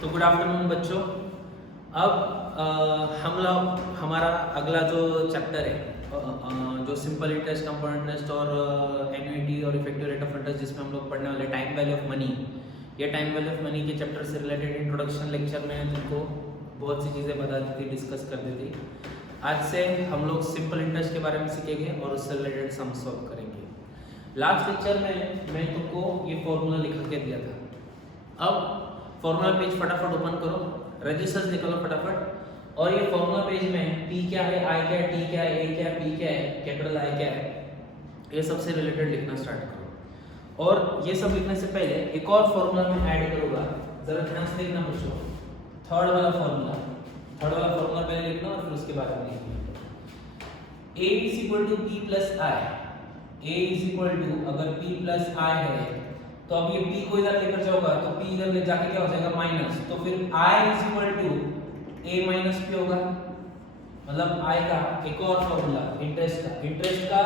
तो good afternoon बच्चों। अब हम लोग हमारा अगला जो चैप्टर है जो सिंपल इंटरेस्ट, कंपाउंड इंटरेस्ट और एन्युइटी और इफेक्टिव रेट ऑफ इंटरेस्ट, जिसमें हम लोग पढ़ने वाले टाइम वैल्यू ऑफ मनी। ये टाइम वैल्यू ऑफ मनी के चैप्टर से रिलेटेड इंट्रोडक्शन लेक्चर में जिनको बहुत सी चीज़ें बता दी थी, डिस्कस कर दी थी। आज से हम लोग सिंपल इंटरेस्ट के बारे में सीखेंगे और उससे रिलेटेड सम सॉल्व करेंगे। लास्ट लेक्चर में मैं तुमको ये फॉर्मूला लिखा के दिया था। अब फॉर्मूला पेज फटाफट ओपन करो, रजिस्टर्स निकालो फटाफट, और ये फॉर्मूला पेज में P क्या है, I क्या है, T क्या है, A क्या है, P क्या है, कैपिटल I क्या है, ये सबसे रिलेटेड लिखना स्टार्ट करो। और ये सब लिखने से पहले एक और फॉर्मूला मैं ऐड करूंगा, जरा ध्यान से देखना बच्चों। थर्ड वाला फॉर्मूला पहले लिखना और फिर उसके बाद में लिखना। A is equal to P plus I। A is equal to, अगर P प्लस I है तो अब ये P को इधर लेकर जाओगा तो P इधर ले जाके क्या हो जाएगा, माइनस। तो फिर I is equal to A minus P होगा। मतलब I का एक और फॉर्मूला इंटरेस्ट का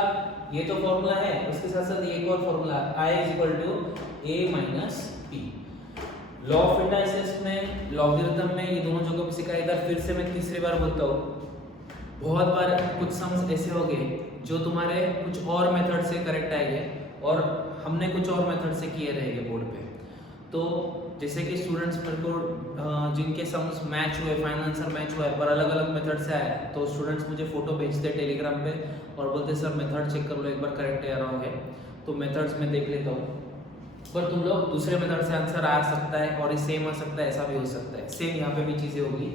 ये तो फॉर्मूला है, उसके साथ साथ ये एक और formula I is equal to A minus P। Law of interest में, लॉगरिथम में ये दोनों जगहों पे सिखाया। इधर फिर से मैं तीसरी बार बोलता हूँ, बहुत बार कुछ सम्स ऐसे हो गए जो तुम्हारे कुछ और मेथड से करेक्ट आएंगे और हमने कुछ और मेथड से किए रहेंगे बोर्ड पे। तो जैसे कि स्टूडेंट्स मेरे को जिनके सम्स मैच हुए, फाइनल आंसर मैच हुआ है पर अलग अलग मेथड से आया, तो स्टूडेंट्स मुझे फोटो भेजते टेलीग्राम पे और बोलते सर मेथड चेक कर लो एक बार, करेक्ट है रॉन्ग है। तो मेथड्स में देख लेता हूँ, पर तुम लोग दूसरे मेथड से आंसर आ सकता है और ये सेम आ सकता है, ऐसा भी हो सकता है। सेम यहाँ पे भी चीज़ें होगी।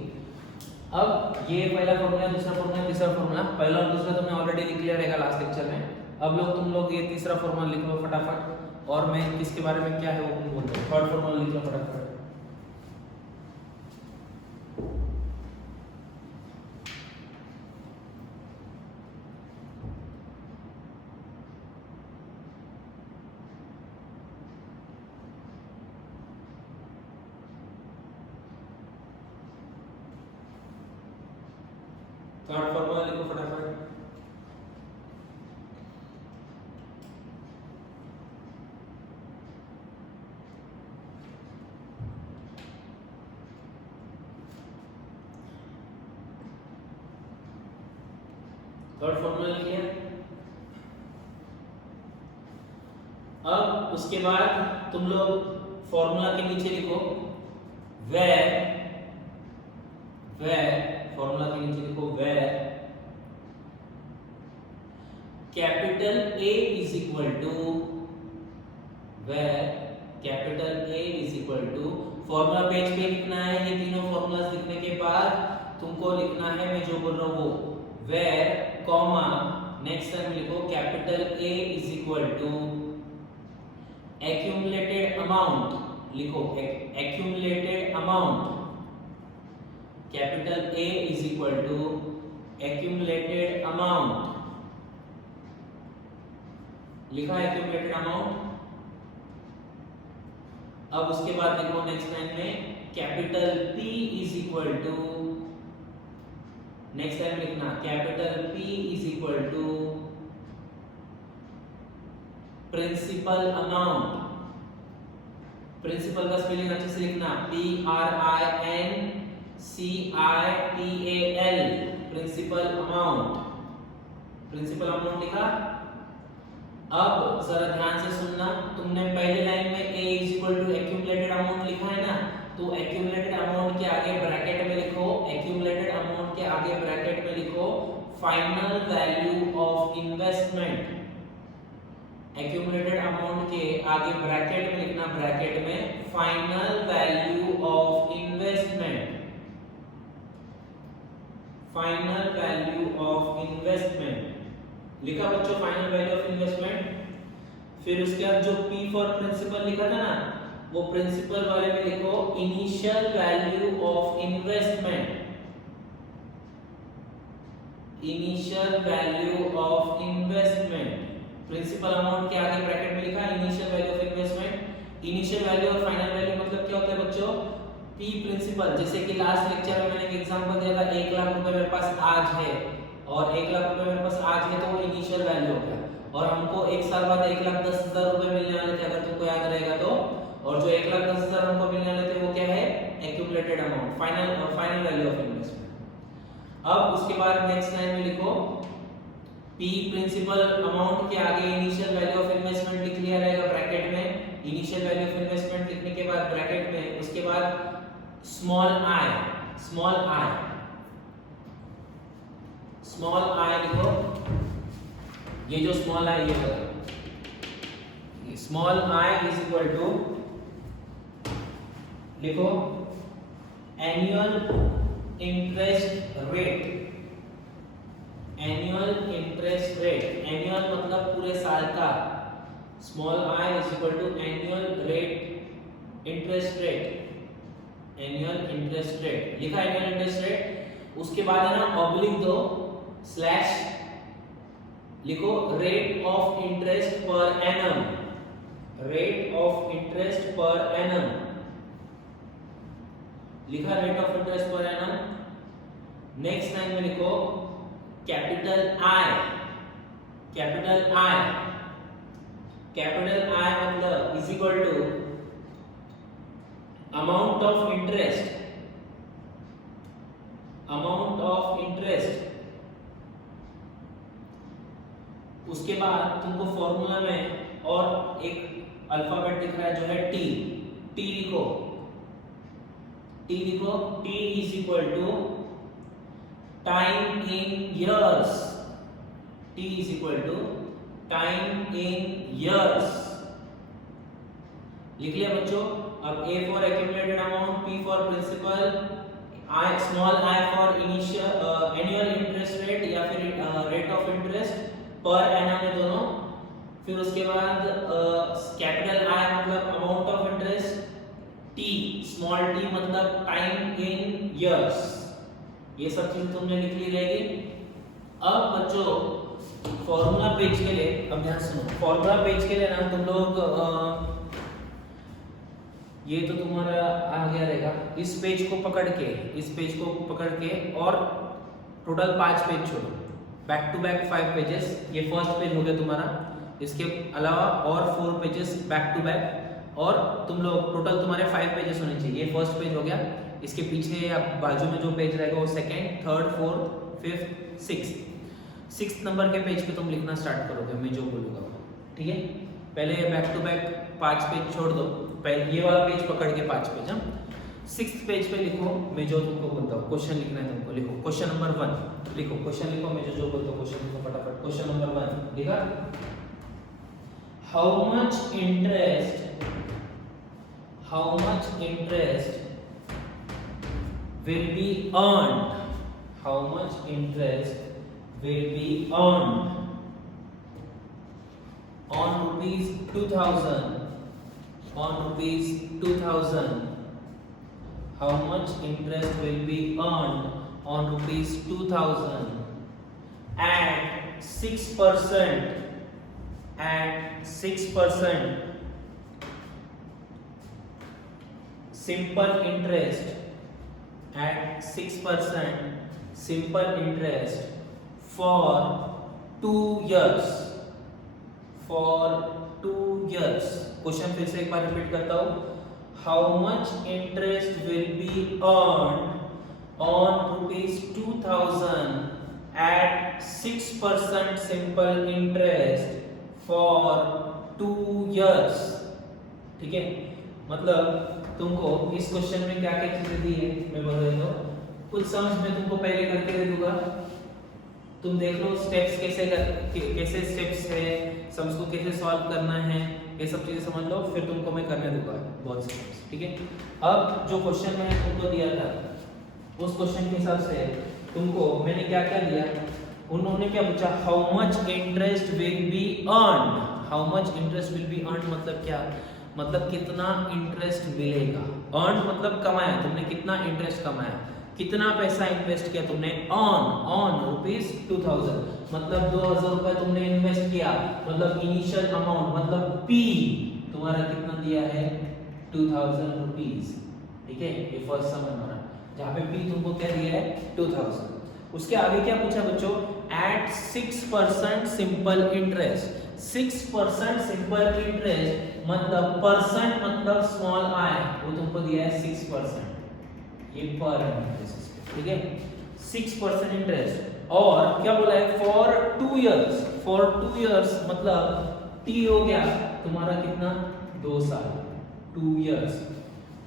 अब ये पहला फॉर्मूला, दूसरा फॉर्मूला, तीसरा फॉर्मूला। पहला और दूसरा तुमने ऑलरेडी लिख लिया रहेगा लास्ट लेक्चर में। अब तुम लोग ये तीसरा फॉर्मूला लिख लो फटाफट, और मैं किसके बारे में क्या है वो बोलता हूँ। थर्ड फॉर्मूला लिख लो फटाफट। थर्ड फॉर्मूला लिखो फटाफट। थर्ड फॉर्मूला लिख लिया। अब उसके बाद तुम लोग फॉर्मूला के नीचे लिखो वेयर फॉर्मूला के नीचे लिखो where capital A is equal to, where capital A is equal to, formula page पे लिखना है। ये तीनों फॉर्मूलास लिखने के बाद तुमको लिखना है, मैं जो बोल रहा हूँ वो, वेयर कॉमा नेक्स्ट टाइम लिखो capital A is equal to accumulated amount. लिखो accumulated amount, capital A is equal to accumulated amount. लिखा एक्यूमुलेटेड अमाउंट। अब उसके बाद लिखो नेक्स्ट लाइन में capital P is equal to, next time लिखना capital P is equal to principal amount. Principal का spelling अच्छे से लिखना, PRINCIPAL, principal amount. Principal amount लिखा। अब जरा ध्यान से सुनना, तुमने पहले लाइन में A is equal to accumulated amount लिखा है ना, तो एक्यूमुलेटेड अमाउंट के आगे ब्रैकेट में लिखो, एक्यूमुलेटेड अमाउंट के आगे ब्रैकेट में लिखो final value of investment. Accumulated amount के आगे ब्रैकेट में लिखना, ब्रैकेट में final value of investment, final value of investment. लिखा बच्चों फाइनल वैल्यू ऑफ इन्वेस्टमेंट। फिर उसके बाद जो P फॉर प्रिंसिपल लिखा था ना, वो प्रिंसिपल वाले में लिखो initial value of investment, initial value of investment. Principal amount के आगे ब्रैकेट में लिखा initial value of investment. Initial value और फाइनल वैल्यू मतलब क्या होता है बच्चों, P प्रिंसिपल। जैसे कि लास्ट लेक्चर में मैंने एक एग्जांपल दिया था, 1 लाख रुपए मेरे पास आज है और 1 लाख रुपए मेरे पास आज है, तो वो इनिशियल वैल्यू हो गया। और हमको 1 साल बाद 1,10,000 रुपए मिलने वाले थे, अगर तुमको याद रहेगा तो। और जो 1,10,000 हमको मिलने वाले थे वो क्या है, accumulated accumulated amount, final value of investment. अब उसके बाद नेक्स्ट लाइन में लिखो P प्रिंसिपल अमाउंट के आगे इनिशियल वैल्यू ऑफ इन्वेस्टमेंट लिख लिया जाएगा ब्रैकेट में, इनिशियल वैल्यू ऑफ इन्वेस्टमेंट लिखने के बाद ब्रैकेट में उसके बाद स्मॉल i लिखो। ये जो स्मॉल i ये करो, small i is equal to लिखो annual interest rate, annual interest rate, annual मतलब पूरे साल का, small i is equal to annual rate interest rate, annual interest rate लिखा, एनुअल इंटरेस्ट रेट। उसके बाद है ना ऑब्लिक दो स्लैश लिखो rate of interest per annum, rate of interest per annum लिखा, rate of interest per annum. Next line में लिखो कैपिटल I, कैपिटल I मतलब is equal to amount of interest, amount of interest. उसके बाद तुमको formula में और एक अल्फाबेट दिख रहा है जो है T लिखो, T is equal to time in years, T is equal to time in years लिख लिया बच्चों। अब A for accumulated amount, P for principal, I small i for initial annual interest rate या फिर rate of interest per annum है दोनों। फिर उसके बाद कैपिटल I मतलब amount of interest, T small t मतलब टाइम इन इयर्स, ये सब चीज तुमने लिख ली रहेगी। अब बच्चों फॉर्मूला पेज के लिए, अब ध्यान सुनो, फॉर्मूला पेज के लिए ना तुम लोग ये तो तुम्हारा आ गया रहेगा, इस पेज को पकड़ के, इस पेज को पकड़ के और टोटल 5 पेज छोड़ो, बैक टू बैक 5 पेजेस, ये फर्स्ट पेज हो गया तुम्हारा। इसके अलावा और 4 पेजेस बैक टू बैक, और तुम लोग टोटल तुम्हारे 5 पेजेस होने चाहिए। ये फर्स्ट पेज हो गया, इसके पीछे या बाजू में जो पेज रहेगा वो second, third, fourth, fifth, sixth number के पेज पे तुम लिखना स्टार्ट करोगे, मैं जो बोलूँगा वो, ठीक है। पहले बैक टू बैक 5 पेज छोड़ दो, पहले ये वाला पेज पकड़ के 5 पेज, हम 6th पेज पे लिखो मैं जो तुमको बोलता हूँ, क्वेश्चन लिखना है तुमको, लिखो क्वेश्चन नंबर 1 लिखो, क्वेश्चन लिखो, मैं जो बोलता हूँ क्वेश्चन लिखो फटाफट। क्वेश्चन नंबर 1 लिखा, how much interest will be earned, how much interest will be earned on rupees 2000, on rupees 2000, how much interest will be earned on rupees 2000 at 6%, at 6% simple interest, at 6% simple interest for 2 years, for 2 years। Question फिर से एक बार repeat करता हूँ, how much interest will be earned on rupees 2000 at 6% simple interest for 2 years, ठीक है। मतलब तुमको इस क्वेश्चन में क्या क्या चीजें दी है मैं बोल रहा हूँ, कुछ समझ में तुमको पहले करके दे दूंगा, तुम देख लो स्टेप्स कैसे स्टेप्स है, सम्स को कैसे सॉल्व करना है, ये सब चीजें समझ लो, फिर तुमको मैं करने दूंगा बहुत से steps, ठीक है। अब जो क्वेश्चन मैंने तुमको दिया था उस क्वेश्चन के हिसाब से तुमको मैंने क्या क्या दिया, उन्होंने क्या पूछा, how much interest will be earned, how much interest will be earned मतलब क्या, मतलब कितना इंटरेस्ट मिलेगा। अर्न मतलब कमाया, तुमने कितना इंटरेस्ट कमाया, कितना पैसा इन्वेस्ट किया तुमने, ऑन रुपीज 2000 मतलब 2000 रुपए तुमने इन्वेस्ट किया, मतलब इनिशियल अमाउंट मतलब पी तुम्हारा कितना दिया है 2000 रुपीज, ठीक है। ये फर्स्ट सम हमारा, जहाँ पे पी तुमको क्या दिया है 2000। उसके आगे क्या पूछा बच्चों, at 6% simple interest, 6% simple interest मतलब परसेंट मतलब स्मॉल आई, वो तुमको दिया है 6%, ये पर एनम बेसिस पे, ठीक है। 6% इंटरेस्ट, और क्या बोला है फॉर 2 इयर्स, फॉर 2 इयर्स मतलब टी हो गया तुम्हारा कितना 2 साल, 2 इयर्स,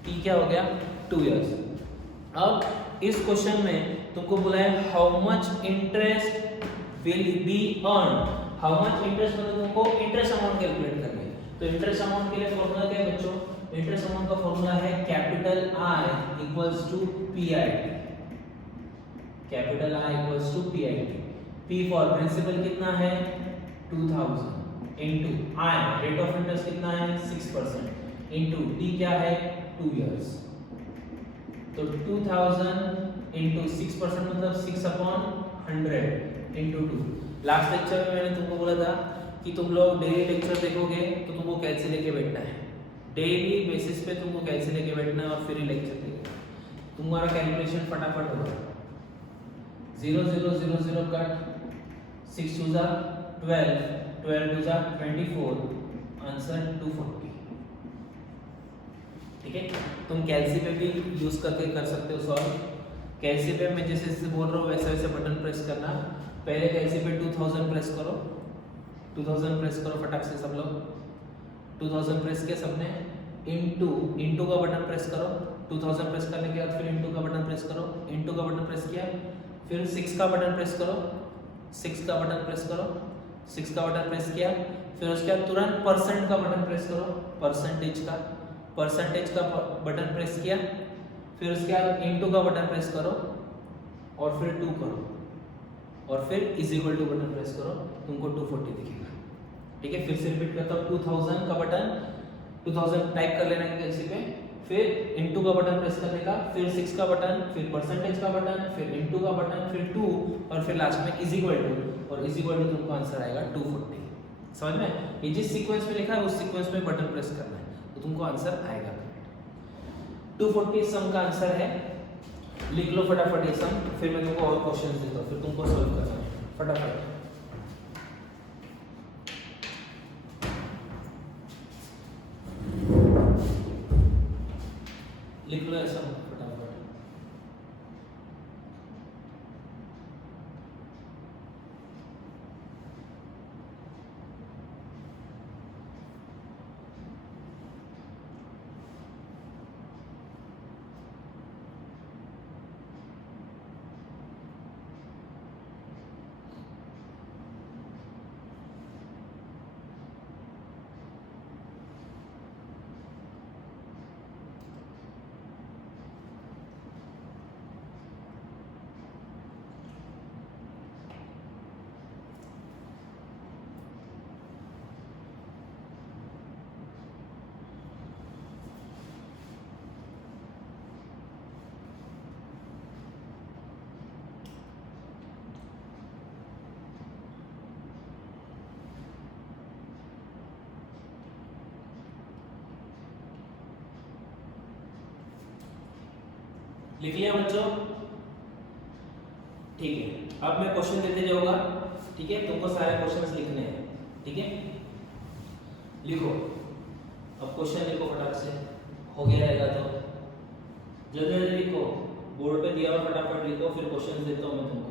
टी क्या हो गया 2 इयर्स। अब इस क्वेश्चन में तुमको बोला है how much interest will be earn, how much interest मतलब तुमको इंटरेस्ट अमाउंट कैलकुलेट करनी है। तो इंटरेस्ट अमाउंट के लिए फॉर्मूला क्या है बच्चों, इंटरेस्ट अमाउंट का फॉर्मूला है capital I equals to PIT, capital I equals to PIT। P for principal कितना है 2000 into I rate of interest कितना है 6% इनटू T क्या है 2 इयर्स, तो 2000 इनटू 6% मतलब 6/100 इनटू 2। लास्ट लेक्चर में मैंने तुमको बोला था कि तुम लोग डेली लेक्चर देखोगे तो तुमको कैलसी लेके बैठना है, डेली बेसिस पे तुमको कैलसी लेके बैठना है और फिर ही लेक्चर देखना, तुम्हारा कैलकुलेशन फटाफट होगा। 0 0 0 0 कट, 6 2 जा 12, 12 2 जा 24, आंसर 240, ठीक है। तुम कैलसी पे भी यूज करके कर सकते हो सॉल्व। कैलसी पे मैं जैसे जैसे बोल रहा हूँ वैसे वैसे बटन प्रेस करना। पहले कैलसी पे 2000 प्रेस करो, 2000 प्रेस करो फटाक से सब लोग, 2000 प्रेस किया सबने, इनटू का बटन प्रेस करो, 2000 प्रेस करने के बाद फिर इनटू का बटन प्रेस करो, इनटू का बटन प्रेस किया, फिर 6 का बटन प्रेस करो, 6 का बटन प्रेस करो, 6 का बटन प्रेस किया, फिर उसके बाद तुरंत परसेंट का बटन प्रेस करो, परसेंटेज का बटन प्रेस किया, फिर उसके बाद इनटू का बटन प्रेस करो और फिर 2 करो और फिर is equal to button press करो, तुमको 240 दिखेगा, ठीक है। फिर से रिपीट करता हूँ, 2000 का बटन 2000 टाइप कर लेना है कैलसी पे, फिर इनटू का बटन प्रेस करने का, फिर 6 का बटन, फिर परसेंटेज का बटन, फिर इनटू का बटन, फिर 2 और फिर लास्ट में इज इक्वल टू, और इज इक्वल टू तुमको आंसर आएगा 240। समझ में? ये जिस सीक्वेंस में लिखा है उस सीक्वेंस में बटन प्रेस करना है तो तुमको आंसर आएगा। 240 सम का आंसर है, लिख लो फटाफट ये सम, फिर मैं तुमको और क्वेश्चंस देता हूँ, फिर तुमको सॉल्व करना है फटाफट। लिख लो ऐसा फटाफट। लिख लिया बच्चों? ठीक है, अब मैं क्वेश्चन देते जाऊंगा, ठीक है। तुमको सारे क्वेश्चंस लिखने हैं, ठीक है। लिखो, अब क्वेश्चन लिखो फटाफट से, हो गया रहेगा तो जल्दी जल्दी लिखो, बोर्ड पे दिया हुआ फटाफट लिखो, फिर क्वेश्चन देता हूं मैं तुमको।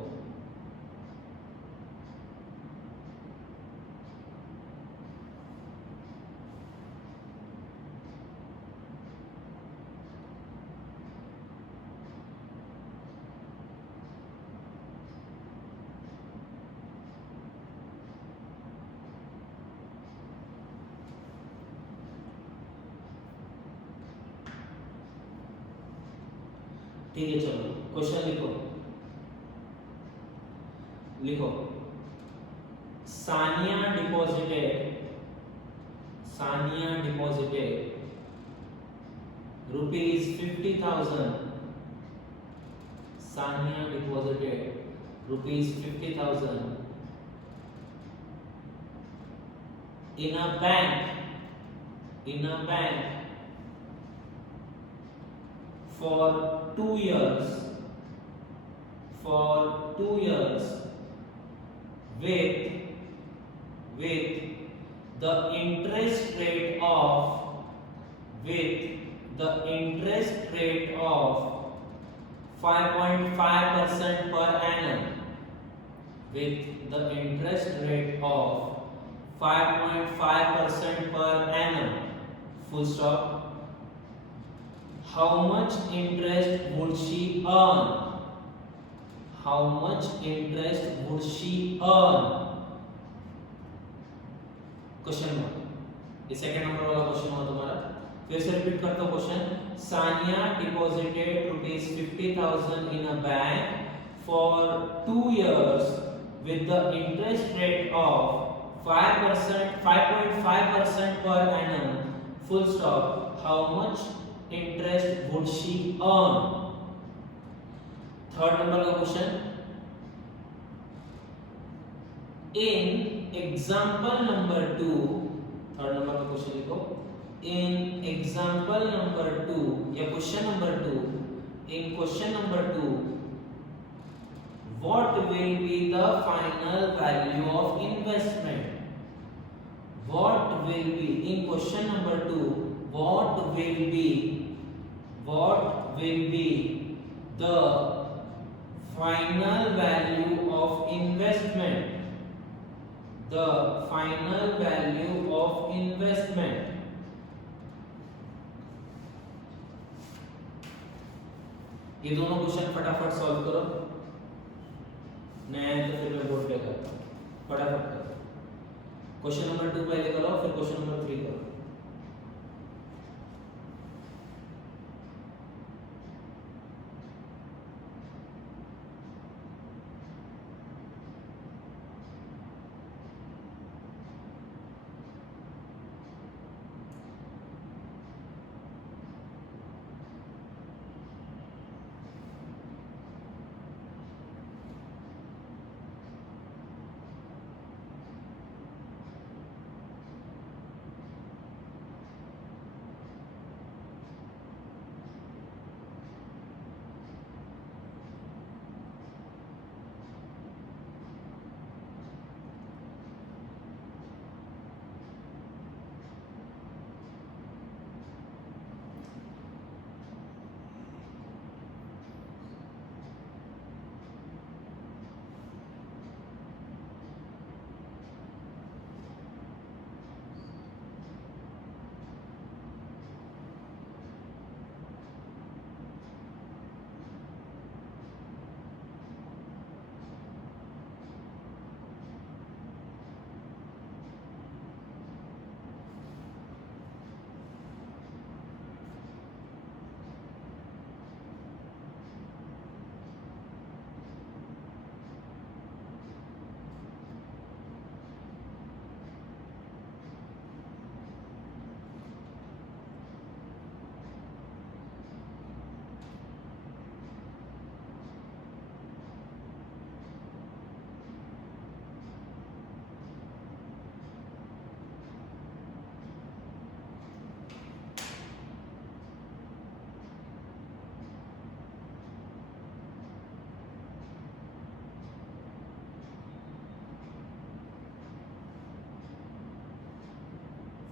ठीक है, चलो क्वेश्चन लिखो। लिखो, Sania deposited rupees 50,000, Sania deposited rupees 50,000 in a bank for 2 years with the interest rate of 5.5% per annum with the interest rate of 5.5% per annum, full stop, how much interest would she earn? How much interest would she earn? Question mark. ये second number वाला question हुआ तुम्हारा। फिर से repeat करता हूं question. Sania deposited ₹50,000 in a bank for 2 years with the interest rate of 5%, 5.5% per annum, full stop, how much interest would she earn? Third number का question, in example number 2, third number का question लिखो, in example number 2 या question number 2, in question number 2 what will be the final value of investment? What will be, in question number 2, what will be the final value of investment? The final value of investment. ये दोनों question फटाफट solve करो, नहीं तो फिर मैं board पे करता हूँ। फटाफट करो। क्वेश्चन नंबर 2 पहले करो, फिर क्वेश्चन नंबर 3 करो।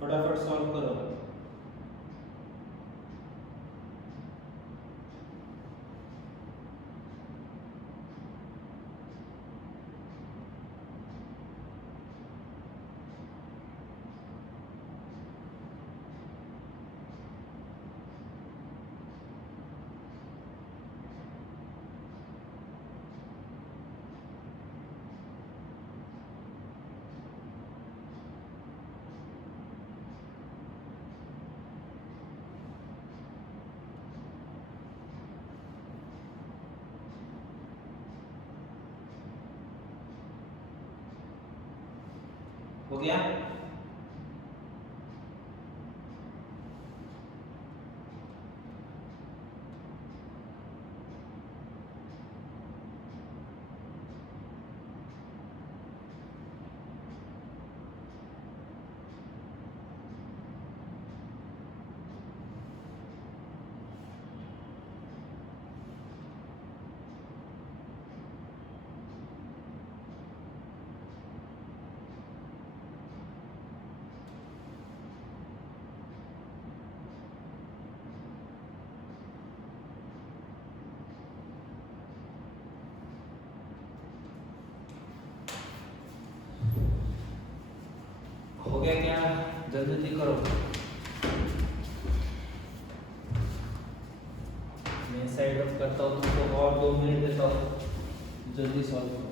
फटाफट सॉल्व करो। हो गया? हो गया क्या? जल्दी जल्दी करो, मैं साइड ऑफ करता हूँ तुमको और 2 मिनट देता हूँ, जल्दी सॉल्व करो।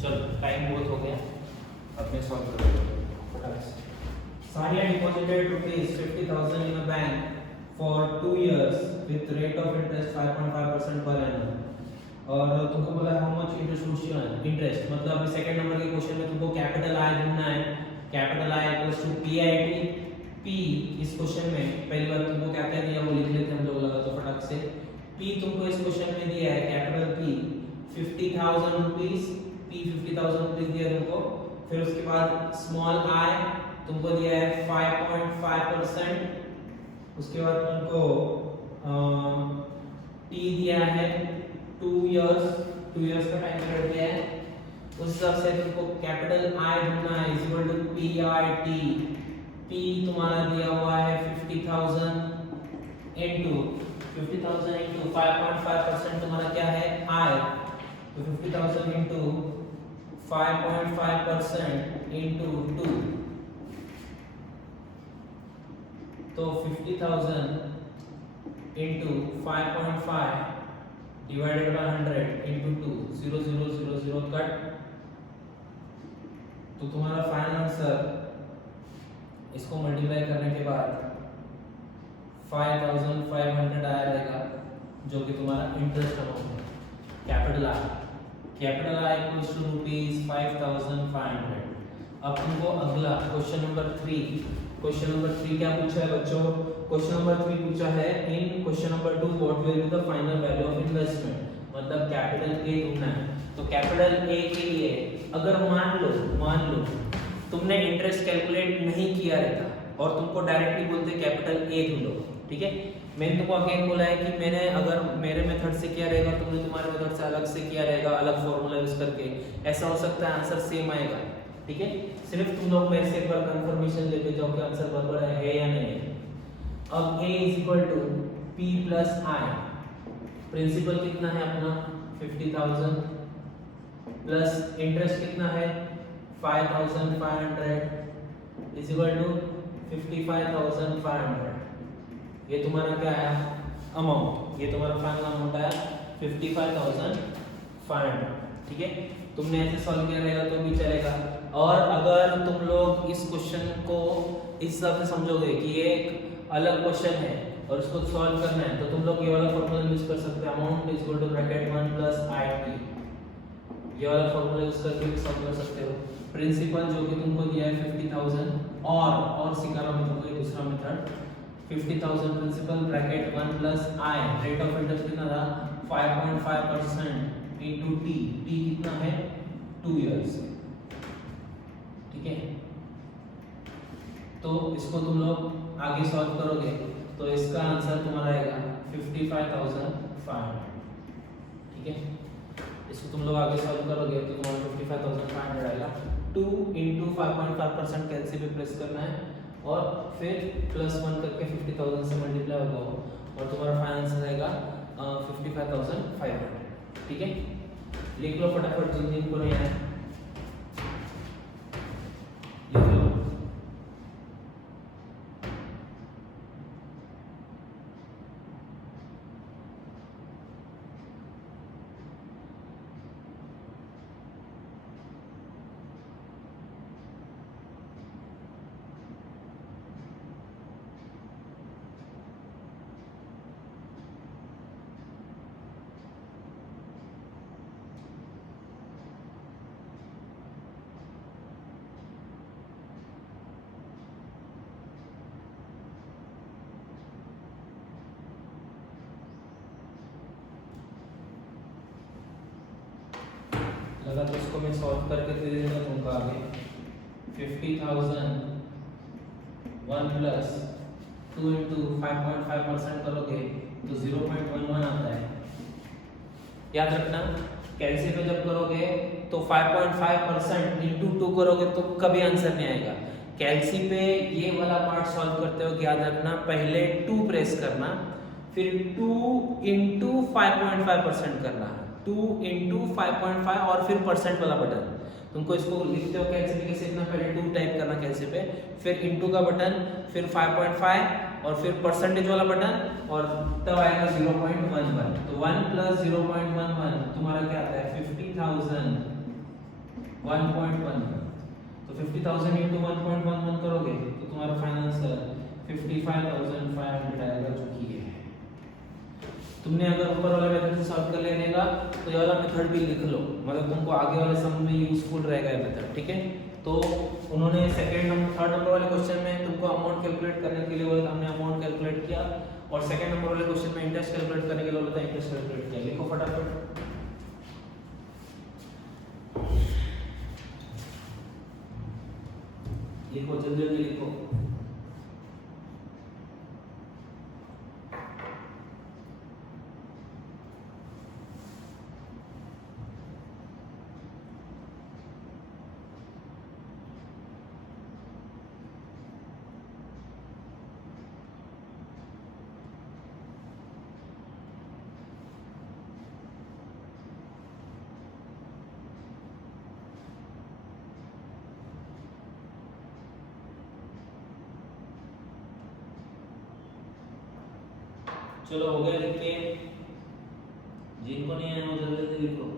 चलो टाइम बहुत हो गया, अब मैं सॉल्व करूंगा। Sadia deposited rupees 50,000 in a bank for 2 years with rate of interest 5.5% per annum। और तुमको बोला हाउ मच इंटरेस्ट, इंटरेस्ट मतलब अभी सेकंड नंबर के क्वेश्चन में तुमको कैपिटल आई ढूंढना है। Capital I equals to P I T. P इस क्वेश्चन में पहली बार तुमको क्या क्या दिया वो लिख लेते हैं हम लोग, लगा तो फटाक से। पी तुमको इस क्वेश्चन में दिया है capital P 50,000 rupees, P 50,000 rupees दिया तुमको। फिर उसके बाद स्मॉल आई तुमको दिया है 5.5%। उसके बाद तुमको टी दिया है 2 इयर्स, 2 इयर्स का टाइम पीरियड दिया है। उस हिसाब से तुमको कैपिटल आई ढूंढना है is equal to P I T. P तुम्हारा दिया हुआ है 50,000 इनटू 5.5% तुम्हारा क्या है आई, तो 50,000 इनटू 5.5% इनटू 2, तो 50,000 into 5.5 divided by 100 into 2, 0 0 0 0 cut. तो तुम्हारा फाइनल आंसर इसको मल्टीप्लाई करने के बाद 5,500 आया रहेगा, जो कि तुम्हारा इंटरेस्ट अमाउंट है। Capital I equals to rupees 5,500। अब तुमको अगला क्वेश्चन नंबर 3 क्या पूछा है बच्चों? क्वेश्चन नंबर 3 पूछा है in question number 2 what will be the final value of investment, मतलब कैपिटल ए ढूंढना है। तो कैपिटल ए के लिए अगर मान लो तुमने इंटरेस्ट कैलकुलेट नहीं किया रहता और तुमको डायरेक्टली बोलते कैपिटल ए ढूंढो, ठीक है। मैंने तुमको अगेन बोला है कि मैंने अगर मेरे मेथड से किया रहेगा, तुमने तुम्हारे मेथड से अलग से किया रहेगा, अलग फॉर्मूला यूज करके, ऐसा हो सकता है आंसर सेम आएगा, ठीक है। सिर्फ तुम लोग मेरे से एक बार कंफर्मेशन लेके जाओ कि आंसर बराबर है या नहीं है। अब a is equal to p plus I, principal कितना है अपना 50,000 प्लस इंटरेस्ट कितना है 5,500 इज इक्वल टू 55,500। ये तुम्हारा क्या आया अमाउंट, ये तुम्हारा फाइनल अमाउंट आया 55,500। 500, ठीक है। तुमने ऐसे सॉल्व किया रहेगा तो भी चलेगा। और अगर तुम लोग इस क्वेश्चन को इस हिसाब से समझोगे कि ये एक अलग क्वेश्चन है और इसको सॉल्व करना है, तो तुम लोग ये वाला फॉर्मूला यूज कर सकते हो, amount is equal to bracket 1 plus IT, ये वाला फॉर्मूला यूज करके सॉल्व कर सकते हो। प्रिंसिपल जो कि तुमको दिया है 50,000, और सिखा रहा हूं तुमको ये दूसरा method, 50,000 principal bracket 1 plus I, rate of interest कितना था 5.5% इनटू T, T कितना है 2 इयर्स, ठीक है। तो इसको तुम लोग आगे सॉल्व करोगे तो इसका आंसर तुम्हारा आएगा 55,500, ठीक है। इसको तुम लोग आगे सॉल्व करोगे तो तुम्हारा 55,500 आएगा। 2 इंटू 5.5% कैलसी पे प्रेस करना है और फिर +1 करके 50,000 से मल्टीप्लाई होगा और तुम्हारा फाइनल आंसर आएगा 55,500, ठीक है। लिख लो फटाफट, जिन जिन को नहीं आया लिख लो। लगा तो इसको मैं सॉल्व करके दे देता तुमको आगे। 50,000 1 प्लस 2 इंटू 5.5% करोगे तो 0.11 आता है। याद रखना कैलसी पे जब करोगे तो 5.5% इंटू 2 करोगे तो कभी आंसर नहीं आएगा। कैलसी पे ये वाला पार्ट सॉल्व करते हो याद रखना, पहले 2 प्रेस करना, फिर 2 इंटू 5.5% करना, 2 इंटू 5.5 और फिर परसेंट वाला बटन। तुमको इसको लिखते हो कैलसी पे कैसे लिखना, पहले 2 टाइप करना कैलसी पे, फिर इंटू का बटन, फिर 5.5 और फिर परसेंटेज वाला बटन और तब आएगा 0.11। तो 1 प्लस 0.11 तुम्हारा क्या आता है 50,000 1.11। तो 50,000 इंटू 1.11 करोगे तो तुम्हारा फाइनल आंसर 55,500 आएगा, जो कि है। तुमने अगर ऊपर वाला मेथड से सॉल्व कर लेने का तो ये वाला मेथड भी लिख लो, मतलब तुमको आगे वाले सम में यूजफुल रहेगा ये मेथड, ठीक है। तो उन्होंने थर्ड नंबर वाले क्वेश्चन में तुमको अमाउंट कैलकुलेट करने के लिए बोला था, हमने अमाउंट कैलकुलेट किया, और सेकंड नंबर वाले क्वेश्चन में इंटरेस्ट कैलकुलेट करने के लिए बोला था, इंटरेस्ट कैलकुलेट किया। लिखो फटाफट, लिखो जल्दी जल्दी लिखो। चलो हो गया लिख के, जिनको नहीं है वो जल्दी जल्दी लिखो।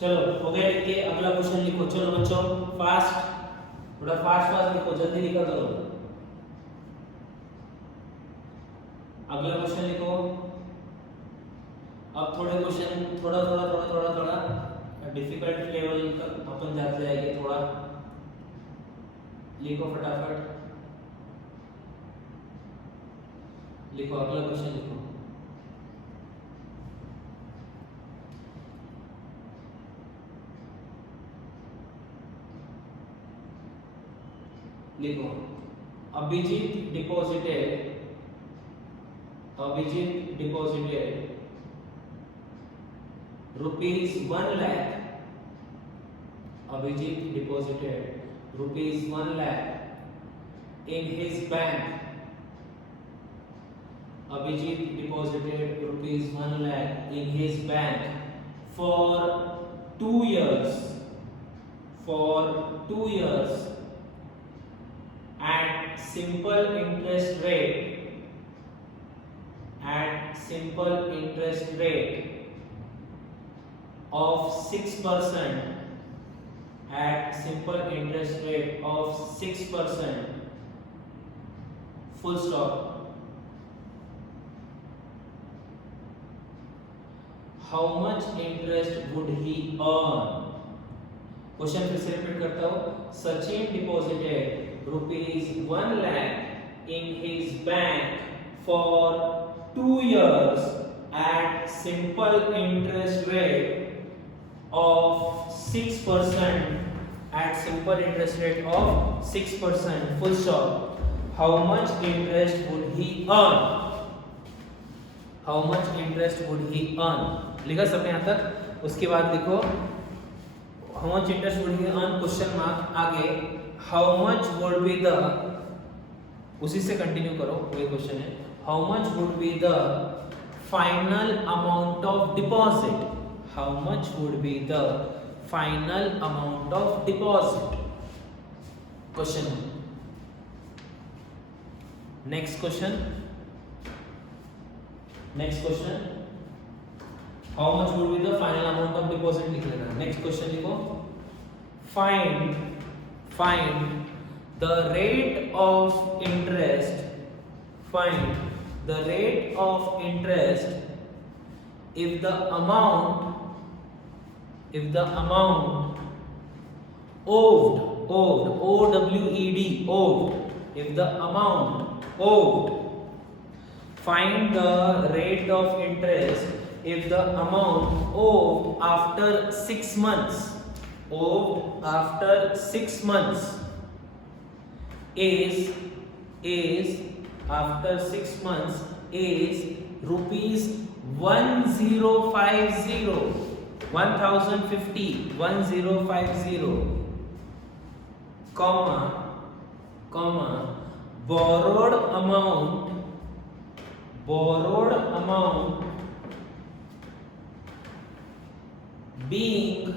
चलो हो गया लिख के, अगला क्वेश्चन लिखो। चलो बच्चों फास्ट, थोड़ा फास्ट फास्ट लिखो, जल्दी लिखा करो। अगला क्वेश्चन लिखो। अब थोड़े क्वेश्चन थोड़ा डिफिकल्ट लेवल तक अपन जाते जाएंगे, थोड़ा लिखो फटाफट। लिखो, अगला क्वेश्चन लिखो। लिखो, Abhijit deposited rupees 1 lakh, Abhijit deposited rupees 1 lakh in his bank, Abhijit deposited rupees 1 lakh in his bank for 2 years, at simple interest rate of 6%, at simple interest rate of 6%, full stop. How much interest would he earn? Question फिर से repeat करता हूँ। Sachin deposited rupees 1 lakh in his bank for 2 years at simple interest rate of 6%, at simple interest rate of 6%, full stop. How much interest would he earn? How much interest would he earn? लिखा सबने यहाँ तक। उसके बाद लिखो how much interest would he earn, question mark, आगे how much would be the, उसी से कंटिन्यू करो, वही क्वेश्चन है, how much would be the final amount of deposit, how much would be the final amount of deposit, question. Next question, how much would be the final amount of deposit लिख लेना। Next question लिखो, find the rate of interest, if the amount owed, if the amount owed, find the rate of interest if the amount owed after 6 months, is after 6 months is rupees 1050, comma, borrowed amount being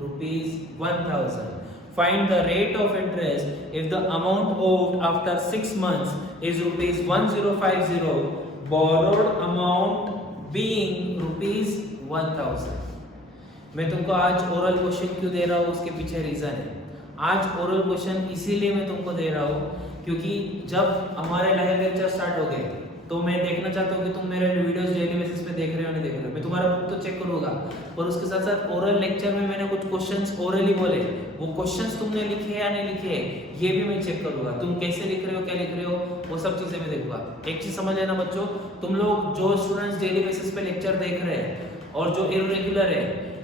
rupees 1000, Find the rate of interest if the amount owed after 6 months is rupees 1050, borrowed amount being rupees 1000. मैं तुमको आज oral question क्यों दे रहा हूँ, उसके पीछे reason है। आज ओरल क्वेश्चन इसीलिए मैं तुमको दे रहा हूँ क्योंकि जब हमारे लाइव लेक्चर स्टार्ट हो गए तो मैं देखना चाहता हूँ कि तुम मेरे वीडियोस डेली बेसिस पे देख रहे हो नहीं देख रहे हो। मैं तुम्हारा बुक तो चेक करूंगा और उसके साथ साथ ओरल लेक्चर में मैंने कुछ क्वेश्चंस ओरली बोले, वो क्वेश्चंस तुमने लिखे या नहीं लिखे ये भी मैं चेक करूंगा। तुम कैसे लिख रहे हो, क्या लिख रहे हो, वो सब चीजें मैं देखूंगा। एक चीज समझ लेना बच्चों, तुम लोग जो स्टूडेंट्स डेली बेसिस पे लेक्चर देख रहे हैं और जो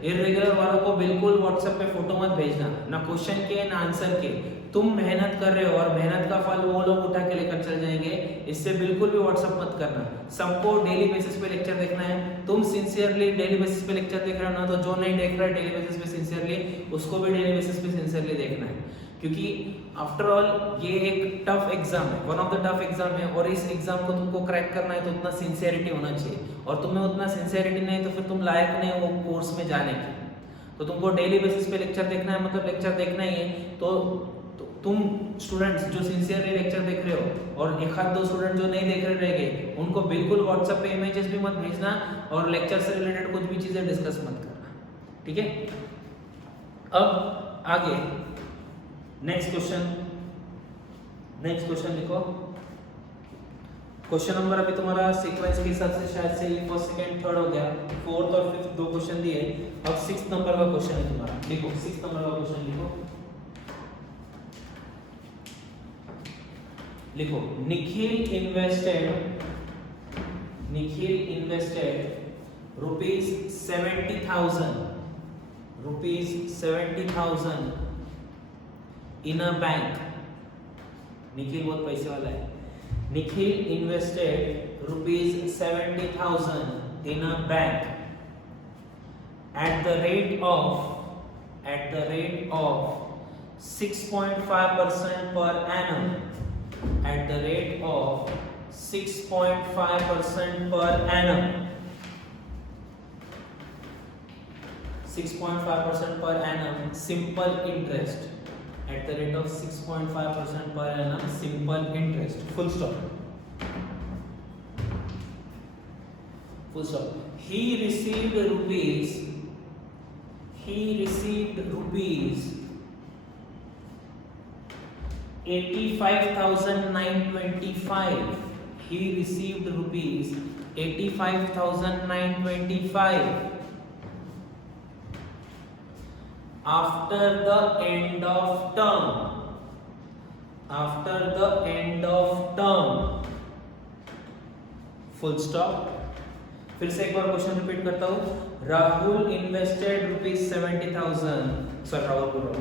इर्रेगुलर वालों को बिल्कुल व्हाट्सएप पे फोटो मत भेजना, ना क्वेश्चन के ना आंसर के। तुम मेहनत कर रहे हो और मेहनत का फल वो लोग उठा के लेकर चल जाएंगे, इससे बिल्कुल भी व्हाट्सएप मत करना। सबको डेली बेसिस पे लेक्चर देखना है। तुम सिंसियरली डेली बेसिस पे लेक्चर देख रहे हो ना, तो जो नहीं देख रहा है डेली बेसिस पे सिंसियरली, उसको भी डेली बेसिस पे सिंसियरली देखना है। क्योंकि आफ्टर ऑल ये एक टफ एग्जाम है, one of the tough exam है और इस एग्जाम को तुमको क्रैक करना है तो उतना सिंसियरिटी होना चाहिए और तुम्हें उतना सिंसियरिटी नहीं तो फिर तुम लायक नहीं हो वो कोर्स में जाने की। तो तुमको डेली बेसिस पे लेक्चर देखना है, मतलब लेक्चर देखना ही है। तो तुम स्टूडेंट्स जो सिंसियरली लेक्चर देख रहे हो और एक आध दो स्टूडेंट जो नहीं देख रहे रहेंगे, उनको बिल्कुल व्हाट्सएप पे इमेजेस भी मत भेजना और लेक्चर से रिलेटेड कुछ भी चीजें डिस्कस मत करना, ठीक है। अब आगे नेक्स्ट क्वेश्चन लिखो। क्वेश्चन नंबर अभी तुम्हारा सीक्वेंस के हिसाब से शायद से ये फर्स्ट सेकंड थर्ड हो गया, फोर्थ और फिफ्थ दो क्वेश्चन दिए। अब सिक्स्थ नंबर का क्वेश्चन है तुम्हारा, लिखो सिक्स्थ नंबर का क्वेश्चन लिखो। लिखो Nikhil invested rupees 70,000 in a bank. Nikhil बहुत पैसे वाला है। Nikhil invested rupees 70,000 in a bank at the rate of 6.5% per annum, at the rate of 6.5% per annum, 6.5% per annum simple interest, at the rate of 6.5% per annum simple interest, full stop. He received rupees 85,925. He received rupees 85,925 after the end of term, full stop. फिर से एक बार question repeat करता हूँ। Rahul invested rupees 70,000, sorry Rahul बोल रहा हूँ,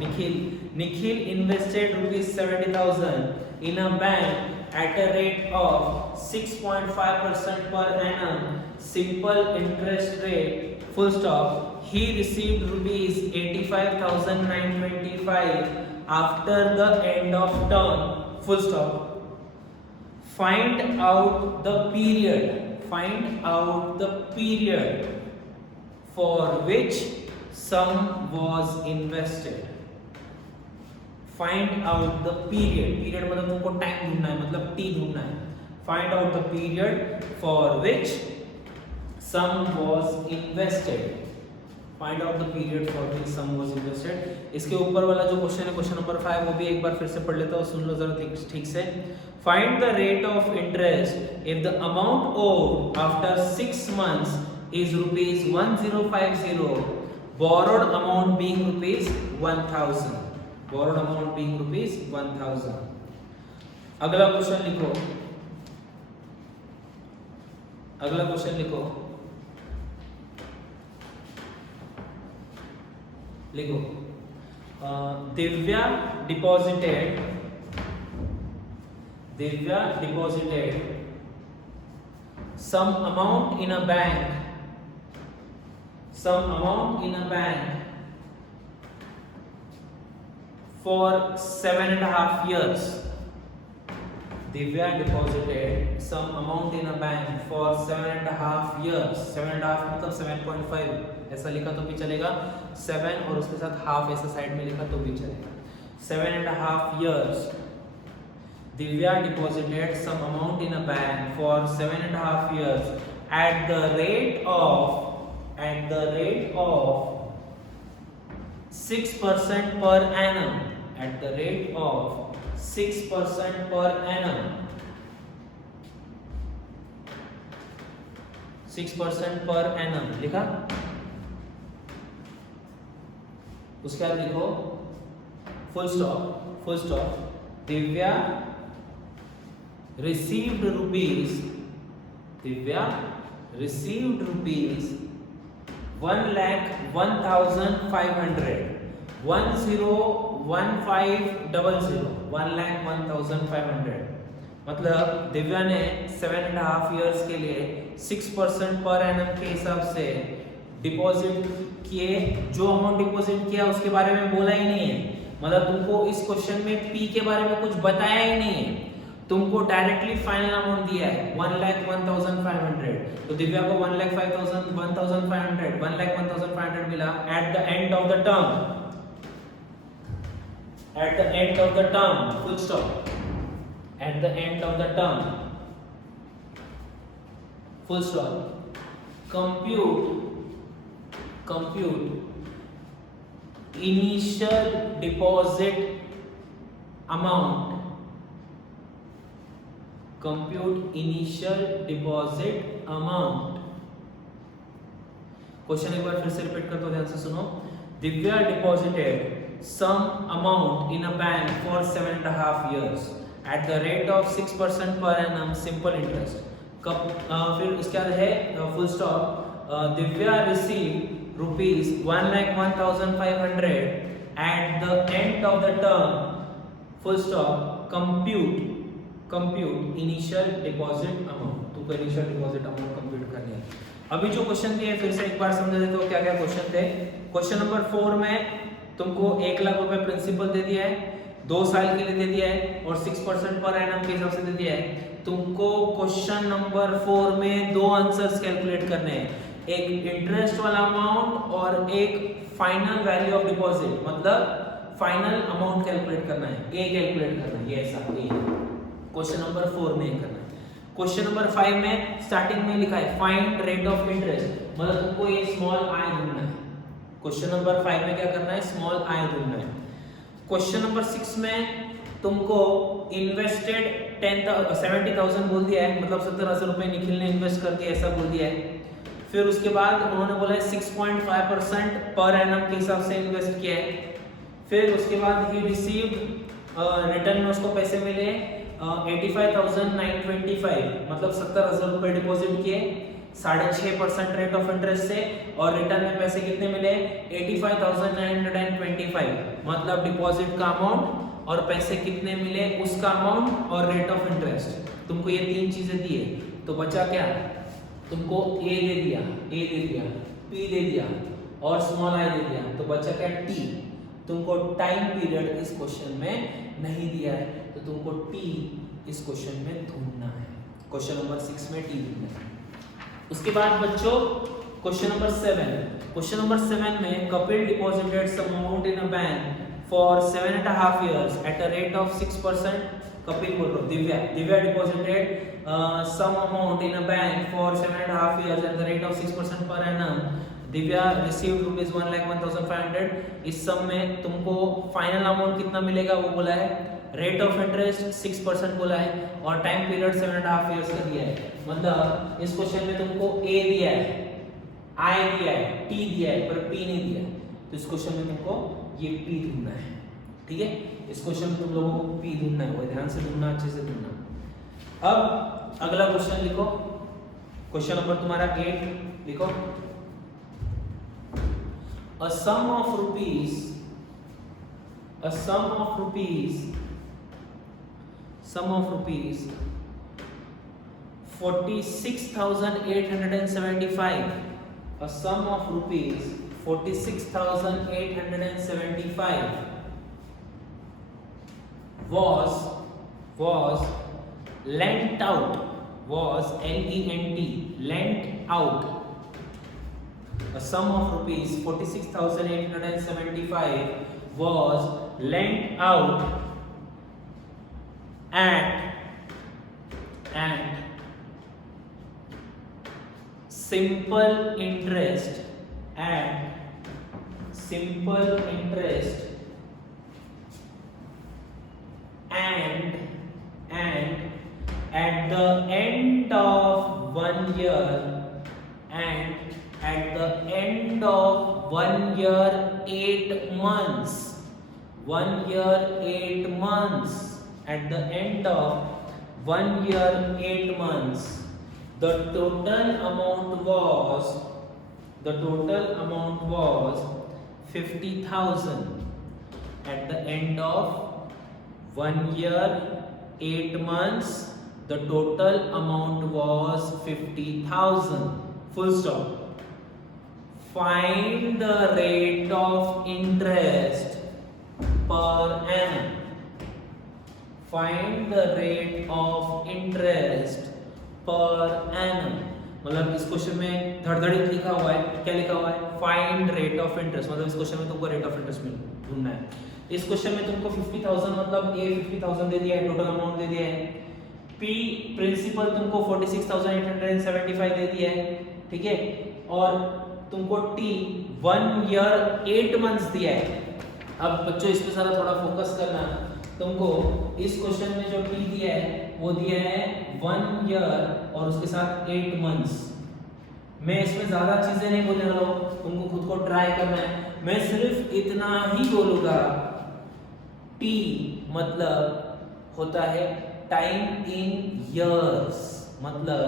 Nikhil invested rupees 70,000 in a bank at a rate of 6.5% per annum simple interest rate, full stop. He received rupees 85,925 after the end of term, full stop. Find out the period for which sum was invested. Find out the period मतलब तुमको time ढूंढना है, मतलब t ढूंढना है। Find out the period for which sum was invested. Find out the period for which sum was invested. इसके ऊपर वाला जो क्वेश्चन है, क्वेश्चन नंबर 5, वो भी एक बार फिर से पढ़ लेता हूँ, सुन लो जरा ठीक से। Find the rate of interest if the amount owed after 6 months is rupees 1050, borrowed amount being rupees 1,000. Borrowed amount being rupees 1,000. अगला क्वेश्चन लिखो। Divya deposited some amount in a bank for 7.5 years. Divya deposited some amount in a bank for 7.5 years. 7.5 मतलब 7.5 ऐसा लिखा तो भी चलेगा, 7 और उसके साथ हाफ ऐसा साइड में लिखा तो भी चलेगा। 7.5 years. Divya deposited some amount in a bank for 7.5 years at the rate of 6% per annum. At the rate of 6% per annum. 6% per annum लिखा। उसके बाद लिखो full stop. Divya received rupees 1,01,500. 1,01,500 मतलब दिव्या ने 7.5 years के लिए 6% पर एनम के हिसाब से डिपॉजिट किए। जो अमाउंट डिपॉजिट किया उसके बारे में बोला ही नहीं है, मतलब तुमको इस क्वेश्चन में पी के बारे में कुछ बताया ही नहीं है, तुमको डायरेक्टली फाइनल अमाउंट दिया है 1,01,500। तो दिव्या को 1,05,500 मिला eight the end of the term. At the end of the term, full stop. At the end of the term, full stop. Compute initial deposit amount compute initial deposit amount. Question एक बार फिर से repeat करते हो, ध्यान से सुनो। Divya deposited some amount in a bank for 7.5 years at the rate of 6% per annum simple interest. कब फिर उसके बाद है full stop, Divya receive rupees 1,01,500 at the end of the term, full stop, compute initial deposit amount. तुमको initial deposit amount compute करनी है। अभी जो क्वेश्चन दिए फिर से एक बार समझा देते हो क्या क्या क्वेश्चन थे। क्वेश्चन नंबर 4 में तुमको 1 लाख रुपए प्रिंसिपल दे दिया है, 2 साल के लिए दे दिया है और 6% पर एनम के हिसाब से दे दिया है। तुमको क्वेश्चन नंबर 4 में 2 आंसर्स कैलकुलेट करने हैं, एक इंटरेस्ट वाला अमाउंट और एक फाइनल वैल्यू ऑफ डिपॉजिट, मतलब फाइनल अमाउंट कैलकुलेट करना है, ए कैलकुलेट करना है, ये ऐसा ए क्वेश्चन नंबर 4 में करना है। क्वेश्चन नंबर 5 में स्टार्टिंग में लिखा है फाइंड रेट ऑफ इंटरेस्ट, मतलब तुमको ये स्मॉल आई ढूंढना है। क्वेश्चन नंबर 5 में क्या करना है, स्मॉल आई ढूंढना है। क्वेश्चन नंबर 6 में तुमको इन्वेस्टेड 70,000 बोल दिया है, मतलब 70,000 रुपए निखिल ने इन्वेस्ट कर दिया, ऐसा बोल दिया है। फिर उसके बाद उन्होंने बोला है 6.5% पर एनम के हिसाब से इन्वेस्ट किया है। फिर उसके बाद ही रिसीव्ड रिटर्न में उसको पैसे मिले 85,925, मतलब 70,000 रुपए डिपॉजिट किए 6.5% रेट ऑफ इंटरेस्ट से, और रिटर्न में पैसे कितने मिले 85,925, मतलब डिपॉजिट का अमाउंट और पैसे कितने मिले उसका अमाउंट और रेट ऑफ इंटरेस्ट। तुमको ये 3 चीजें दिए, तो बचा क्या, तुमको ए दे दिया, पी दे दिया और स्मॉल आई दे दिया, तो बचा क्या टी। तुमको टाइम पीरियड इस क्वेश्चन में नहीं दिया है, तो तुमको टी इस क्वेश्चन में ढूंढना है। क्वेश्चन नंबर 6 में टी ढूंढना है। उसके बाद बच्चों क्वेश्चन नंबर 7 में Kapil deposited some amount in a bank for 7.5 years at a rate of 6%। Kapil बोल रहा हूँ, Divya deposited some amount in a bank for 7.5 years at the rate of 6% per annum. Divya received rupees 1,01,500। इस सम में तुमको फाइनल अमाउंट कितना मिलेगा वो बोला है, रेट ऑफ इंटरेस्ट 6% बोला है और टाइम पीरियड 7.5 years का दिया है। मतलब इस क्वेश्चन में तुमको ए दिया है, आई दिया है, टी दिया है, पर पी नहीं दिया है, तो इस क्वेश्चन में तुमको ये पी ढूंढना है। ठीक है, इस क्वेश्चन में तुम लोगों को पी ढूंढना है, वो ध्यान से ढूंढना, अच्छे से ढूंढना। अब अगला क्वेश्चन लिखो, क्वेश्चन नंबर तुम्हारा 8 लिखो। A sum of rupees 46,875, a sum of rupees 46,875 was lent out, was L-E-N-T, lent out. A sum of rupees 46,875 was lent out at simple interest and at the end of 1 year, and at the end of 1 year 8 months, 1 year 8 months, at the end of 1 year 8 months, the total amount was 50,000. At the end of 1 year 8 months, the total amount was 50,000. Full stop. Find the rate of interest per annum. Find the rate of interest per annum. मतलब इस question में धड़धड़ित लिखा हुआ है, क्या लिखा हुआ है, फाइंड रेट ऑफ इंटरेस्ट, मतलब इस क्वेश्चन में तुमको रेट ऑफ इंटरेस्ट ढूंढना है। इस क्वेश्चन में तुमको 50,000 मतलब ए 50,000 दे दिया है, टोटल अमाउंट दे दिया है। पी प्रिंसिपल तुमको 46,875 दे दिया है, ठीक है, और तुमको टी 1 year 8 months दिया है। अब बच्चों इस पे सारा थोड़ा फोकस करना, तुमको इस क्वेश्चन में जो टी दिया है वो दिया है 1 ईयर और उसके साथ 8 मंथ्स। मैं इसमें ज्यादा चीजें नहीं बोलने वाला हूँ, तुमको खुद को ट्राई करना है। मैं सिर्फ इतना ही बोलूंगा, टी मतलब होता है टाइम इन इयर्स, मतलब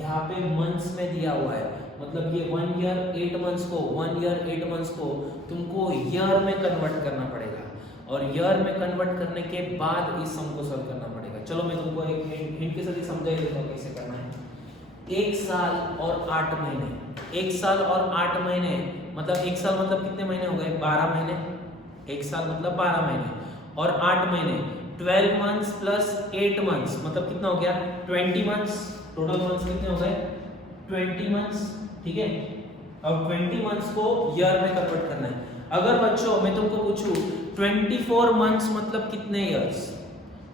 यहाँ पे मंथ्स में दिया हुआ है, मतलब ये 1 ईयर 8 मंथ्स को 1 ईयर 8 मंथ्स को तुमको ईयर में कन्वर्ट करना पड़ेगा, और ईयर में कन्वर्ट करने के बाद इस सम को सॉल्व करना पड़ेगा। चलो मैं तुमको एक हिंट के साथ ही समझा ही देता हूँ कैसे करना है। 1 साल और 8 महीने, 1 साल और 8 महीने मतलब 1 साल मतलब कितने महीने हो गए? 12 महीने। 1 साल मतलब 12 महीने और 8 महीने 12 मंथ्स प्लस 8 मंथ्स मतलब कितना हो गया? 20 मंथ्स। टोटल मंथ्स कितने हो गए? 20 मंथ्स, ठीक है। अब 20 मंथ्स को ईयर में कन्वर्ट करना है। अगर बच्चों मैं तुमको पूछूं 24 मंथ्स मतलब कितने ईयर्स?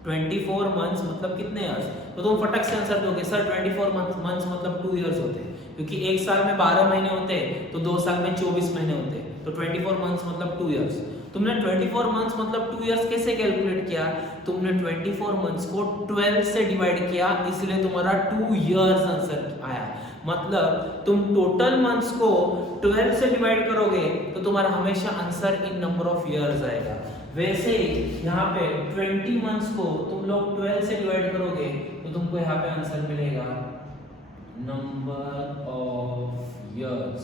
24 मंथ्स मतलब कितने इयर्स? तो तुम फटक से आंसर दोगे सर 24 मंथ्स मतलब 2 इयर्स होते हैं, क्योंकि 1 साल में 12 महीने होते हैं तो 2 साल में 24 महीने होते हैं, तो 24 मंथ्स मतलब 2 इयर्स। तुमने 24 मंथ्स मतलब 2 इयर्स कैसे कैलकुलेट किया? तुमने 24 मंथ्स को 12 से डिवाइड किया, इसलिए तुम्हारा 2 इयर्स आंसर आया। मतलब तुम टोटल मंथ्स को 12 से डिवाइड करोगे तो तुम्हारा हमेशा answer in number of years आएगा। वैसे यहाँ पे 20 मंथ्स को तुम लोग 12 से डिवाइड करोगे तो तुमको यहाँ पे आंसर मिलेगा नंबर ऑफ इयर्स।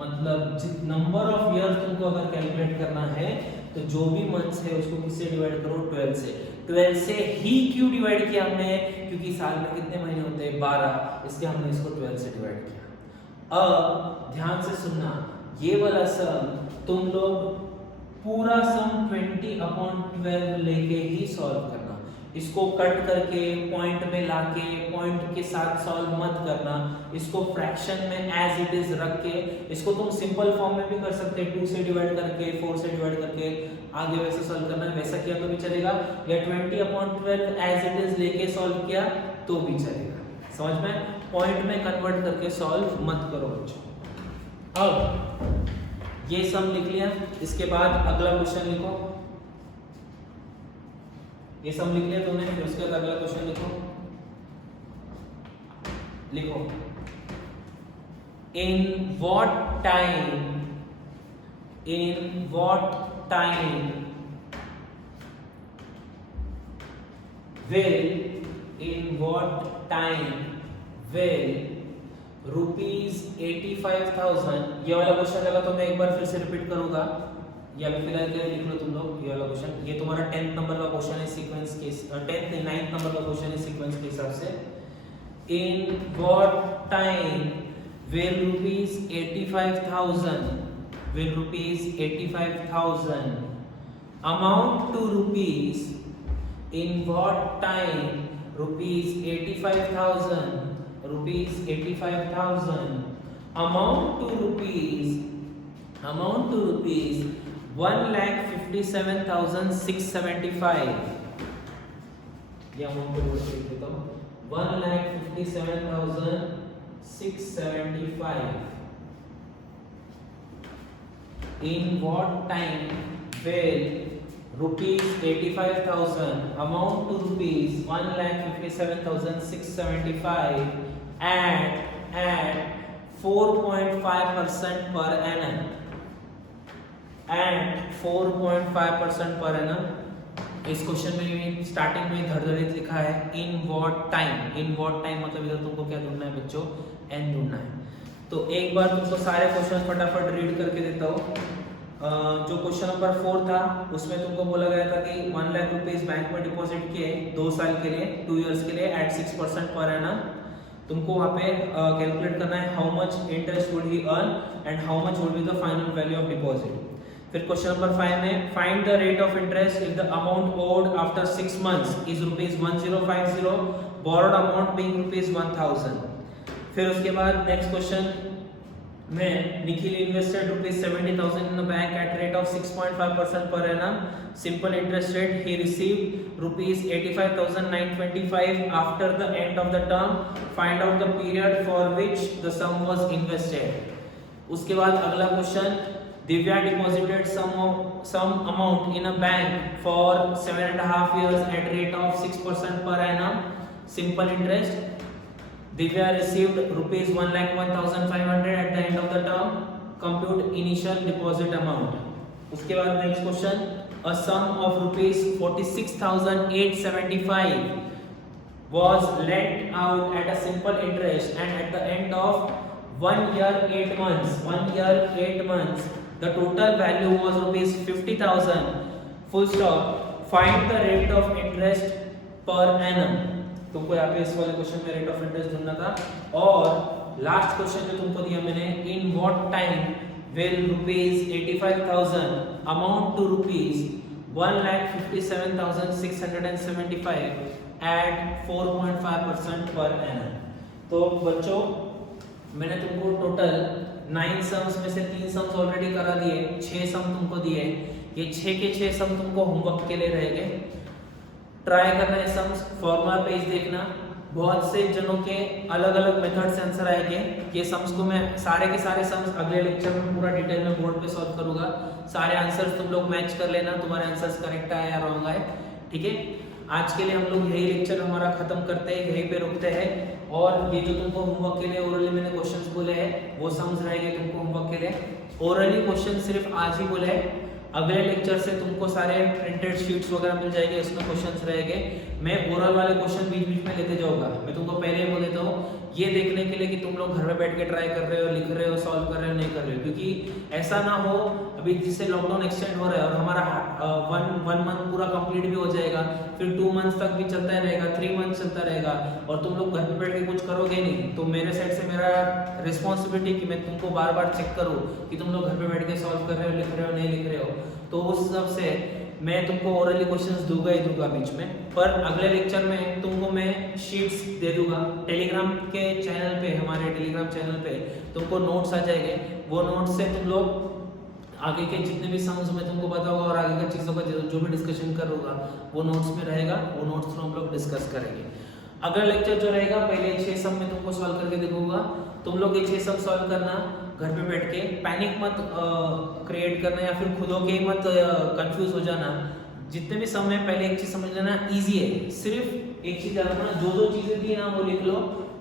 मतलब नंबर ऑफ इयर्स तुमको अगर कैलकुलेट करना है तो जो भी मंथ्स है उसको किससे डिवाइड करो? 12 से। 12 से ही क्यों डिवाइड किया हमने? क्योंकि साल में कितने महीने होते हैं? 12, इसलिए हमने इसको 12 से डिवाइड किया। अब ध्यान से सुनना, ये वाला सम तुम लोग पूरा सम 20/12 लेके ही सॉल्व करना। इसको कट करके पॉइंट में लाके पॉइंट के साथ सॉल्व मत करना। इसको फ्रैक्शन में एज इट इज रख के, इसको तुम सिंपल फॉर्म में भी कर सकते हैं, 2 से डिवाइड करके 4 से डिवाइड करके आगे वैसे सॉल्व करना है, वैसा किया तो भी चलेगा, या 20/12 एज इट इज लेके सॉल्व किया तो भी चलेगा। समझ में? पॉइंट में कन्वर्ट करके सॉल्व मत करो बच्चों। अब ये सम लिख लिया, इसके बाद अगला क्वेश्चन लिखो। ये सम लिख लिया तुमने, फिर उसके बाद अगला क्वेश्चन लिखो। इन व्हाट टाइम will ₹85,000, ये वाला क्वेश्चन लगा तो मैं एक बार फिर से रिपीट करूंगा, या फिलहाल के लिए लिख लो तुम लोग ये वाला क्वेश्चन। ये तुम्हारा 10th नंबर का क्वेश्चन है सीक्वेंस के, 10th नहीं 9th नंबर का क्वेश्चन है सीक्वेंस के हिसाब से। इन what time will ₹85,000 amount to rupees, in what time ₹85,000 amount to rupees 1,57,675। ये अमाउंट को लिख देता हूँ, 1,57,675। In what time will ₹85,000 amount to ₹1,57,675 at 4.5% per annum, at 4.5% per annum। इस क्वेश्चन में स्टार्टिंग में धड़धड़ित लिखा है इन व्हाट टाइम मतलब इधर तुमको क्या ढूंढना है बच्चों? एन ढूंढना है। तो एक बार तुमको सारे क्वेश्चन फटाफट रीड करके देता हूँ। जो क्वेश्चन नंबर 4 था उसमें तुमको बोला गया था कि 1 लाख रुपीज बैंक में डिपॉजिट किए 2 साल के लिए, 2 इयर्स के लिए एट 6% पर एनम। तुमको वहाँ पे कैलकुलेट करना है how much interest would he earn and how much would be the final value of deposit. फिर क्वेश्चन नंबर 5 में find the rate of interest if the amount owed after 6 months is ₹1050, borrowed amount being ₹1000। फिर उसके बाद next question में Nikhil invested ₹70,000 in the bank at rate of 6.5% per annum, simple interest rate, he received ₹85,925 after the end of the term, find out the period for which the sum was invested। उसके बाद अगला question, Divya deposited some amount in a bank for 7.5 years at rate of 6% per annum, simple interest, Divya received rupees 1,01,500 at the end of the term, compute initial deposit amount. उसके बाद next question, a sum of rupees 46,875 was lent out at a simple interest and at the end of 1 year 8 months the total value was rupees 50,000 full stop, find the rate of interest per annum। तुमको यहाँ पे इस वाले question में rate of interest ढूंढना था। और last question जो तुमको दिया मैंने, in what time will rupees 85,000 amount to rupees 1,57,675 at 4.5% per annum. तो बच्चों मैंने तुमको टोटल 9 सम्स में से 3 सम्स ऑलरेडी करा दिए, 6 सम तुमको दिए। ये 6 के 6 सम तुमको होमवर्क के लिए रहेंगे, ट्राई करना है सम्स, फॉर्मूला पेज देखना। बहुत से जनों के अलग अलग मेथड से आंसर आएंगे। ये सम्स को मैं सारे के सारे सम्स अगले लेक्चर में पूरा डिटेल में बोर्ड पे सॉल्व करूंगा। सारे आंसर्स तुम लोग मैच कर लेना, तुम्हारे आंसर्स करेक्ट आए या रॉन्ग आए, ठीक है। आज के लिए हम लोग यही लेक्चर हमारा खत्म करते हैं, यहीं पे रुकते हैं। और ये जो तुमको होमवर्क के लिए ओरली मैंने क्वेश्चंस बोले हैं वो सम्स रहेंगे तुमको होमवर्क के लिए। ओरली क्वेश्चन सिर्फ आज ही बोले हैं, अगले लेक्चर से तुमको सारे प्रिंटेड शीट्स वगैरह मिल जाएंगे, इसमें क्वेश्चंस रहेंगे। मैं ओरल वाले क्वेश्चन बीच बीच में लेते जाऊंगा। मैं तुमको पहले ही बोल देता हूँ, ये देखने के लिए कि तुम लोग घर में बैठ के ट्राई कर रहे हो, लिख रहे हो, सॉल्व कर रहे हो, नहीं कर रहे हो। क्योंकि ऐसा ना हो अभी जिससे लॉकडाउन एक्सटेंड हो रहा है और हमारा वन मंथ पूरा कंप्लीट भी हो जाएगा, फिर 2 मंथ्स तक भी चलता रहेगा, 3 मंथ्स चलता रहेगा और तुम लोग घर पे बैठ के कुछ करोगे नहीं। तो मेरे साइड से मेरा रिस्पॉन्सिबिलिटी कि मैं तुमको बार बार चेक करूँ कि तुम लोग घर पे बैठ के सॉल्व कर रहे हो, लिख रहे हो, नहीं लिख रहे हो। तो उस हिसाब से मैं तुमको ओरली क्वेश्चंस दूंगा ही दूंगा बीच में, पर अगले लेक्चर में तुमको मैं शीट्स दे दूंगा। टेलीग्राम के चैनल पे, हमारे टेलीग्राम चैनल पे तुमको नोट्स आ जाएंगे। वो नोट्स से तुम लोग आगे के जितने भी सम्स मैं तुमको बताऊंगा और आगे की चीज़ों का जो भी डिस्कशन करूंगा वो नोट्स में रहेगा, वो नोट्स थ्रू हम लोग डिस्कस करेंगे। अगला लेक्चर जो रहेगा पहले 6 सम में तुमको सॉल्व करके दिखाऊंगा। तुम लोग ये 6 सम सॉल्व करना घर पे बैठ के, पैनिक मत क्रिएट करना या फिर खुद के मत कंफ्यूज हो जाना। जितने भी सम है पहले एक चीज समझ लेना, इजी है। सिर्फ एक चीज याद रखना, जो जो चीजें दी ना वो लिख लो,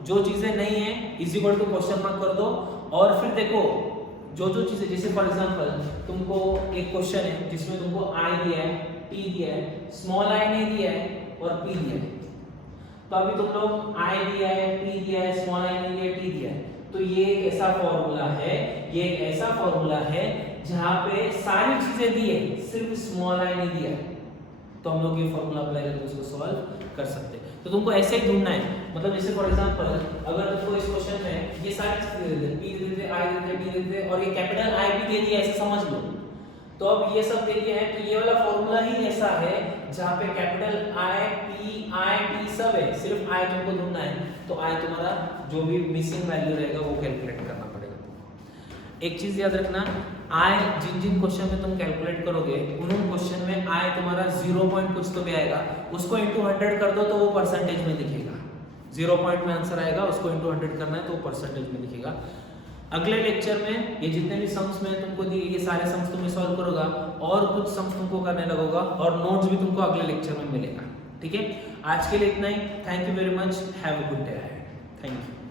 जो चीजें नहीं है is equal to question mark कर दो। और फिर देखो जो जो चीजें, जैसे फॉर एग्जांपल तुमको एक क्वेश्चन है जिसमें तुमको आई दिया है, टी दिया है, स्मॉल आई नहीं दिया है और पी दिया है। तो अभी तुम लोग आई दिया है, पी दिया है, स्मॉल आई नहीं दिया है, टी दिया है, तो ये एक ऐसा फॉर्मूला है, ये एक ऐसा फॉर्मूला है जहां पे सारी चीजें दी है, सिर्फ स्मॉल आई नहीं दिया है। तो हम लोग ये फॉर्मूला अप्लाई करके उसको सॉल्व कर सकते हैं। तो तुमको ऐसे ही ढूंढना है, मतलब जैसे फॉर एग्जांपल अगर तुमको इस क्वेश्चन में ये सारी चीजें दे दे, पी दे दे, आई दे दे, टी दे दे और ये कैपिटल आई भी दे दिया, ऐसे समझ लो। तो अब ये सब दे दिया है, तो ये वाला फॉर्मूला ही ऐसा है जहां पे capital I, P, I, T सब है, सिर्फ आई तुमको ढूंढना है। तो आई तुम्हारा जो भी मिसिंग वैल्यू रहेगा वो कैलकुलेट करना पड़ेगा तुमको। एक चीज याद रखना, आई जिन जिन क्वेश्चन में तुम कैलकुलेट करोगे उन क्वेश्चन में आई तुम्हारा 0 पॉइंट कुछ तो भी आएगा, उसको इंटू 100 कर दो तो वो परसेंटेज में दिखेगा। 0 पॉइंट में आंसर आएगा, उसको इंटू 100 करना है तो वो परसेंटेज में दिखेगा। अगले लेक्चर में ये जितने भी सम्स मैं तुमको दिए ये सारे सम्स तुम्हें सॉल्व करोगा और कुछ सम्स तुमको करने लगोगा और नोट्स भी तुमको अगले लेक्चर में मिलेगा, ठीक है। आज के लिए इतना ही। Thank you very much, have a good day. Thank you.